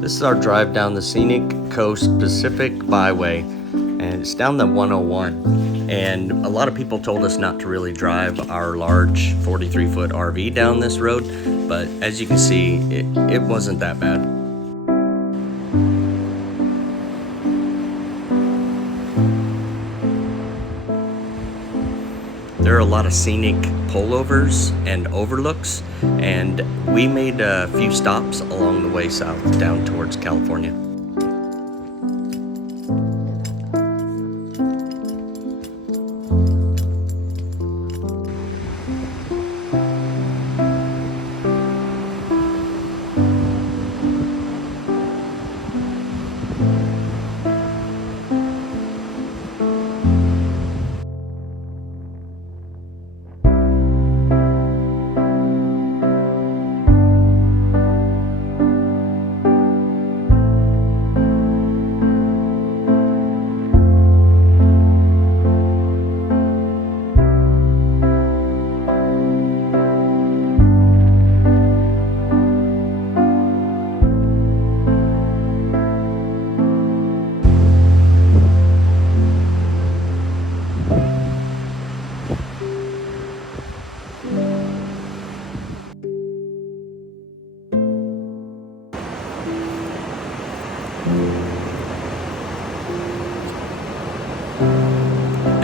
This is our drive down the Scenic Coast Pacific Byway, and it's down the 101. And a lot of people told us not to really drive our large 43-foot RV down this road, but as you can see, it wasn't that bad. There are a lot of scenic pullovers and overlooks, and we made a few stops along the way south down towards California.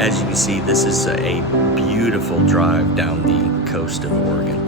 As you can see, this is a beautiful drive down the coast of Oregon.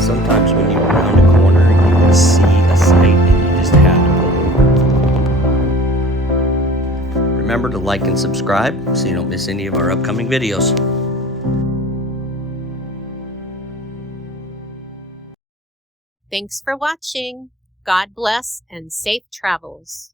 Sometimes when you round a corner, you will see a sight and you just have to pull over. Remember to like and subscribe so you don't miss any of our upcoming videos. Thanks for watching. God bless and safe travels.